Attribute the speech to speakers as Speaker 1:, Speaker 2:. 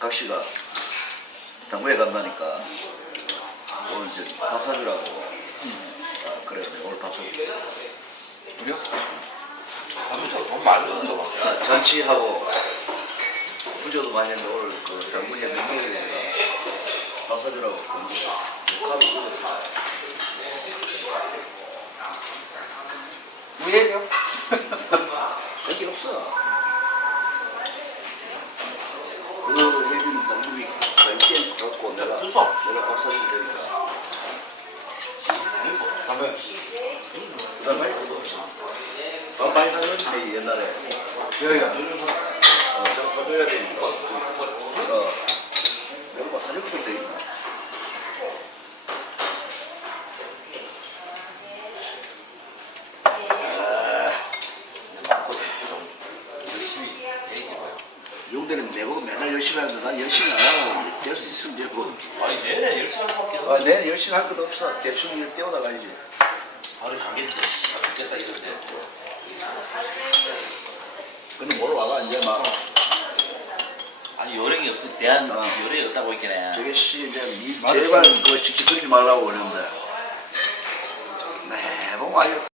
Speaker 1: 각 씨가 당구에 간다니까 오늘 이제 밥 사주라고. 아, 그래 오늘 밥 사주.
Speaker 2: 우리요? 돈 많이 봐.
Speaker 1: 야, 잔치하고 부조도 많이 했는데 오늘 그 당구에 명절이니까 밥 사주라고 돈 주고 카드? 여기 갖고 내가 밥 사주면 되니까.
Speaker 2: 담배.
Speaker 1: 그다음 많이 없어. 밥 많이 사줬지 옛날에.
Speaker 2: 여기가.
Speaker 1: 어, 저 사줘야 되니까. 어, 내가 뭐 사줄 것도 돼 있나?
Speaker 2: 많거든. 열심히 해야지 뭐야.
Speaker 1: 용대는 내보고 맨날 열심히 하는데 난 열심히 안 하고 될수 있으면 되고.
Speaker 3: 아니 내내 열심히 할 수밖에
Speaker 1: 아,
Speaker 3: 없어.
Speaker 1: 내는 열심히 할 것도 없어. 대충 일 떼어나가야지.
Speaker 3: 바로 가겠는데 아, 죽겠다 이런데.
Speaker 1: 근데 뭐로 와가 이제 막
Speaker 3: 아니 요령이 없어 대한
Speaker 1: 어.
Speaker 3: 요령이 없다고 있겠네.
Speaker 1: 저게 씨 이제 미. 제발 그거 씩씩거리지 말라고 그러는데 매번 와요